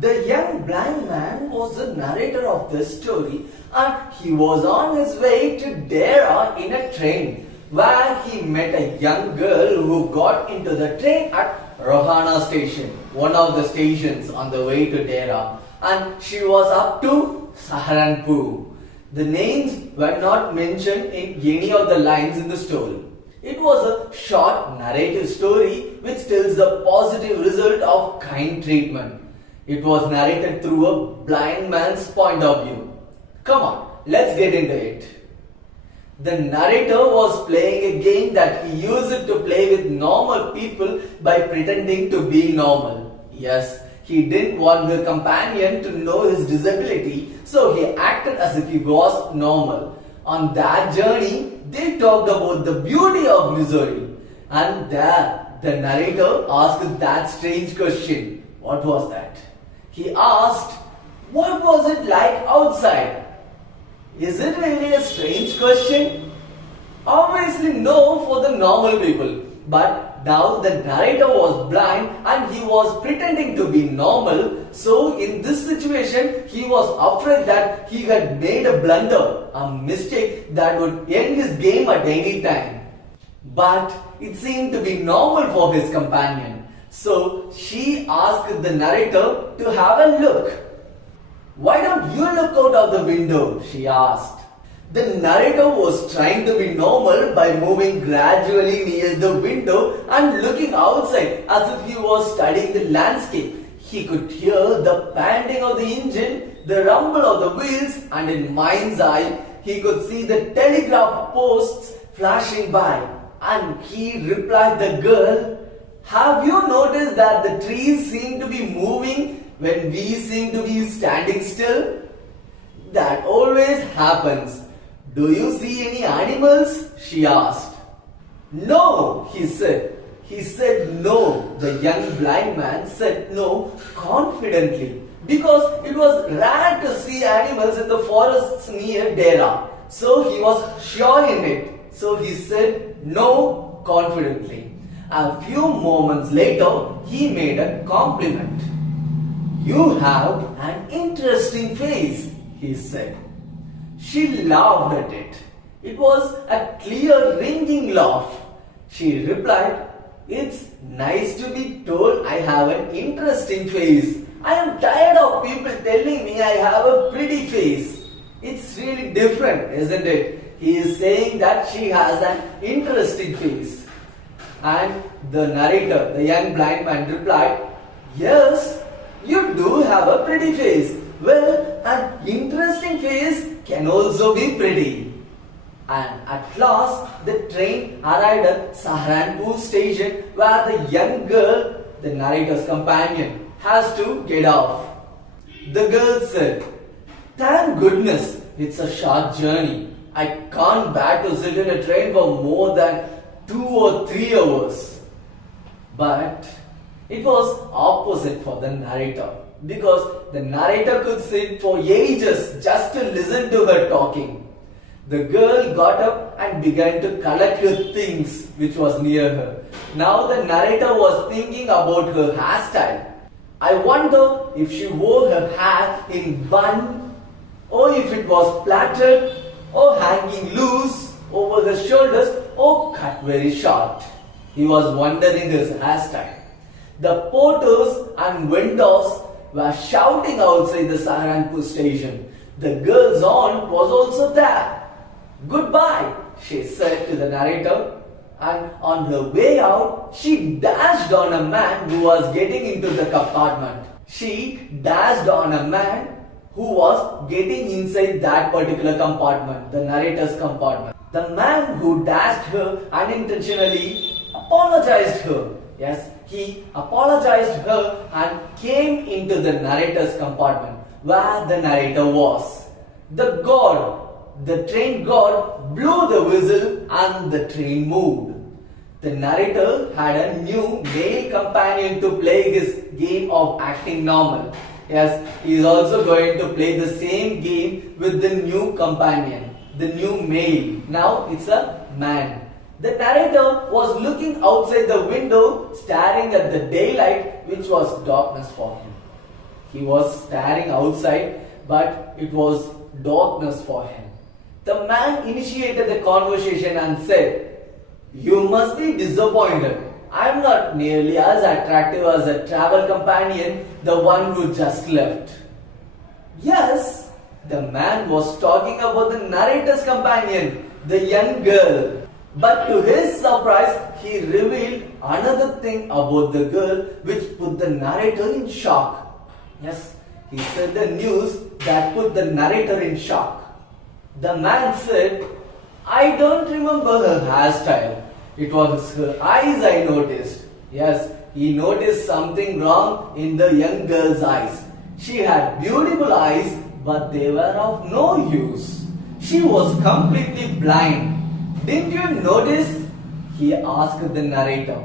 The young blind man was the narrator of this story and he was on his way to Dera in a train where he met a young girl who got into the train at Rohana station, one of the stations on the way to Dera, and she was up to Shaharanpur. The names were not mentioned in any of the lines in the story. It was a short narrative story which tells the positive result of kind treatment. It was narrated through a blind man's point of view. Come on, let's get into it. The narrator was playing a game that he used to play with normal people by pretending to be normal. Yes, he didn't want the companion to know his disability, so he acted as if he was normal. On that journey, they talked about the beauty of misery. And there, the narrator asked that strange question. What was that? He asked, what was it like outside? Is it really a strange question? Obviously no for the normal people. But now the narrator was blind and he was pretending to be normal. So in this situation, he was afraid that he had made a blunder, a mistake that would end his game at any time. But it seemed to be normal for his companion. So she asked the narrator to have a look. Why don't you look out of the window? She asked. The narrator was trying to be normal by moving gradually near the window and looking outside as if he was studying the landscape. He could hear the panting of the engine, the rumble of the wheels, and in mind's eye, he could see the telegraph posts flashing by. And he replied the girl, have you noticed that the trees seem to be moving when we seem to be standing still? That always happens. Do you see any animals? She asked. No, he said. He said no. The young blind man said no confidently because it was rare to see animals in the forests near Dera. So he was sure in it. So he said no confidently. A few moments later, he made a compliment. You have an interesting face, he said. She laughed at it. It was a clear, ringing laugh. She replied, it's nice to be told I have an interesting face. I am tired of people telling me I have a pretty face. It's really different, isn't it? He is saying that she has an interesting face. And the narrator, the young blind man, replied, yes, you do have a pretty face. Well, an interesting face can also be pretty. And at last, the train arrived at Shaharanpur station where the young girl, the narrator's companion, has to get off. The girl said, thank goodness, it's a short journey. I can't bear to sit in a train for more than 2 or 3 hours. But it was opposite for the narrator because the narrator could sit for ages just to listen to her talking. The girl got up and began to collect her things which was near her. Now the narrator was thinking about her hairstyle. I wonder if she wore her hair in bun or if it was plaited or hanging loose over the shoulders or cut very short. He was wondering his hairstyle. The porters and vendors were shouting outside the Shaharanpur station. The girl's aunt was also there. Goodbye, she said to the narrator. And on her way out, she dashed on a man who was getting into the compartment. She dashed on a man who was getting inside that particular compartment, the narrator's compartment. The man who dashed her unintentionally apologized her. Yes, he apologized her and came into the narrator's compartment where the narrator was. The train god blew the whistle and the train moved. The narrator had a new male companion to play his game of acting normal. Yes, he is also going to play the same game with the new companion, the new male. Now it's a man. The narrator was looking outside the window, staring at the daylight, which was darkness for him. He was staring outside, but it was darkness for him. The man initiated the conversation and said, "You must be disappointed. I am not nearly as attractive as a travel companion, the one who just left." Yes, the man was talking about the narrator's companion, the young girl. But to his surprise, he revealed another thing about the girl which put the narrator in shock. Yes, he said the news that put the narrator in shock. The man said, "I don't remember her hairstyle. It was her eyes I noticed." Yes, he noticed something wrong in the young girl's eyes. She had beautiful eyes, but they were of no use. She was completely blind. "Didn't you notice?" he asked the narrator.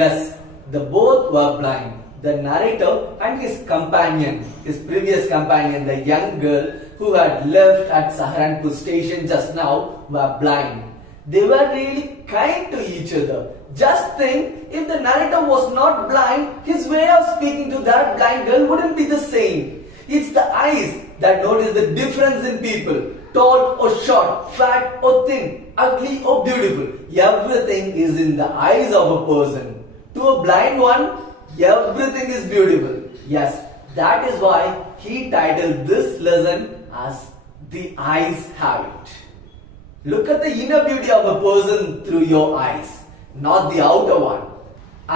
Yes, the both were blind. The narrator and his companion, his previous companion, the young girl who had left at Shaharanpur station just now, were blind. They were really kind to each other. Just think, if the narrator was not blind, his way of speaking to that blind girl wouldn't be the same. It's the eyes that notice the difference in people. Tall or short, fat or thin, ugly or beautiful. Everything is in the eyes of a person. To a blind one, everything is beautiful. Yes, that is why he titled this lesson as "The Eyes Have It." Look at the inner beauty of a person through your eyes, not the outer one.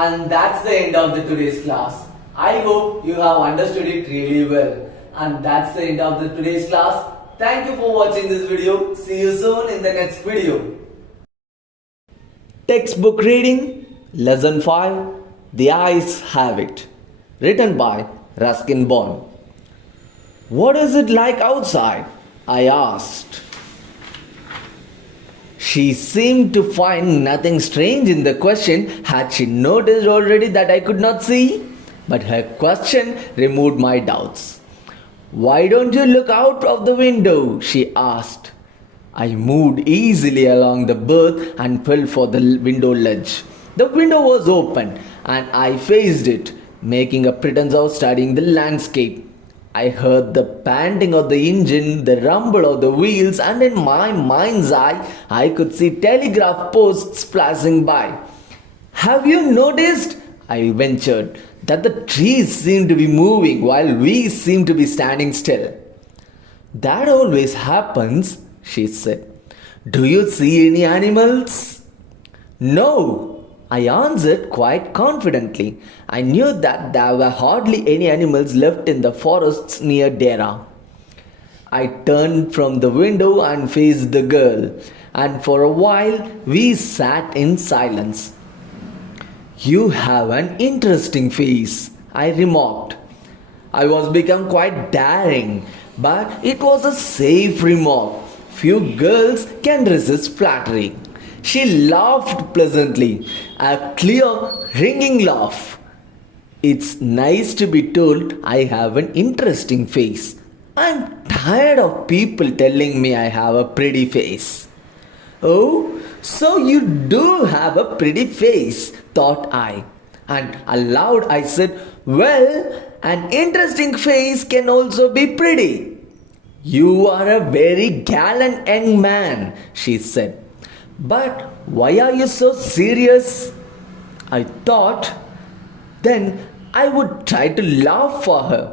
And that's the end of today's class. I hope you have understood it really well. And that's the end of today's class. Thank you for watching this video. See you soon in the next video. Textbook reading, Lesson 5, The Eyes Have It. Written by Ruskin. "What is it like outside?" I asked. She seemed to find nothing strange in the question. Had she noticed already that I could not see? But her question removed my doubts. "Why don't you look out of the window?" she asked. I moved easily along the berth and felt for the window ledge. The window was open and I faced it, making a pretense of studying the landscape. I heard the panting of the engine, the rumble of the wheels, and in my mind's eye, I could see telegraph posts flashing by. "Have you noticed," I ventured, "that the trees seem to be moving while we seem to be standing still?" "That always happens," she said. "Do you see any animals?" "No," I answered quite confidently. I knew that there were hardly any animals left in the forests near Dera. I turned from the window and faced the girl, and for a while we sat in silence. "You have an interesting face," I remarked. I was become quite daring, but it was a safe remark. Few girls can resist flattery. She laughed pleasantly, a clear, ringing laugh. "It's nice to be told I have an interesting face. I'm tired of people telling me I have a pretty face." "Oh, so you do have a pretty face," thought I. And aloud I said, "Well, an interesting face can also be pretty." "You are a very gallant young man," she said. "But why are you so serious?" I thought. Then I would try to laugh for her.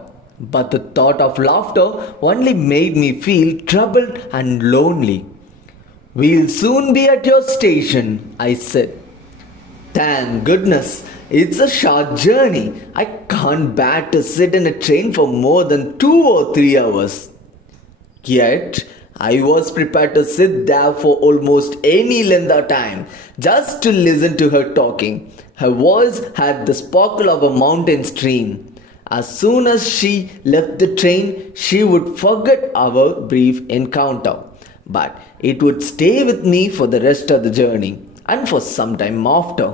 But the thought of laughter only made me feel troubled and lonely. "We'll soon be at your station," I said. "Thank goodness, it's a short journey. I can't bear to sit in a train for more than 2 or 3 hours." Yet, I was prepared to sit there for almost any length of time, just to listen to her talking. Her voice had the sparkle of a mountain stream. As soon as she left the train, she would forget our brief encounter. But it would stay with me for the rest of the journey, and for some time after.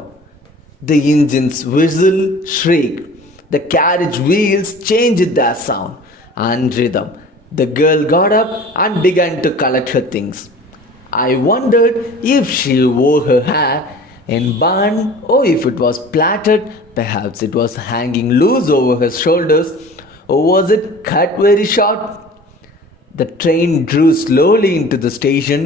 The engine's whistle shrieked. The carriage wheels changed their sound and rhythm. The girl got up and began to collect her things. I wondered if she wore her hair in bun or if it was plaited, Perhaps it was hanging loose over her shoulders, or was it cut very short? The train drew slowly into the station.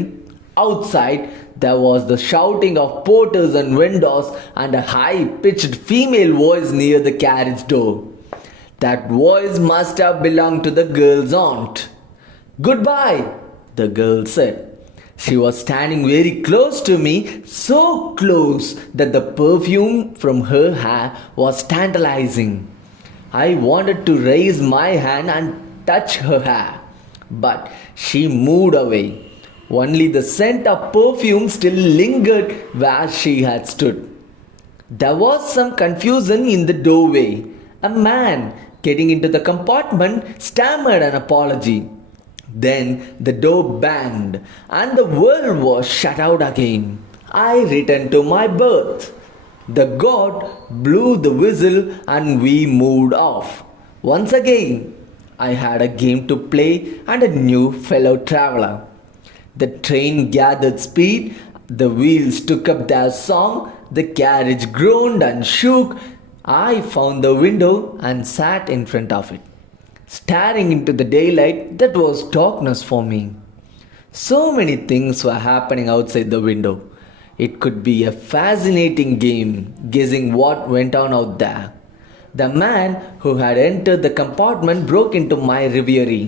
Outside, there was the shouting of porters and vendors and a high pitched female voice near the carriage door. That voice must have belonged to the girl's aunt. "Goodbye," the girl said. She was standing very close to me, so close that the perfume from her hair was tantalizing. I wanted to raise my hand and touch her hair, but she moved away. Only the scent of perfume still lingered where she had stood. There was some confusion in the doorway. A man getting into the compartment stammered an apology. Then the door banged and the world was shut out again. I returned to my berth. The god blew the whistle and we moved off. Once again, I had a game to play and a new fellow traveler. The train gathered speed, the wheels took up their song, the carriage groaned and shook. I found the window and sat in front of it, staring into the daylight that was darkness for me. So many things were happening outside the window. It could be a fascinating game, guessing what went on out there. The man who had entered the compartment broke into my reverie.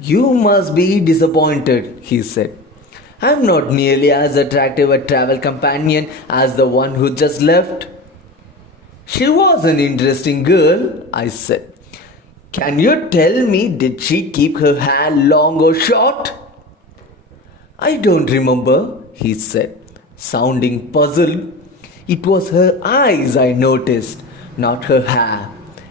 "You must be disappointed," he said. "I'm not nearly as attractive a travel companion as the one who just left." "She was an interesting girl," I said. "Can you tell me, did she keep her hair long or short?" "I don't remember," he said, sounding puzzled. It was her eyes I noticed, not her hair.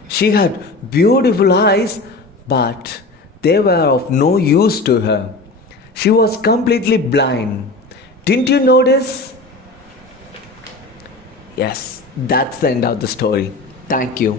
She had beautiful eyes, but they were of no use to her. She was completely blind. Didn't you notice? Yes, that's the end of the story. Thank you.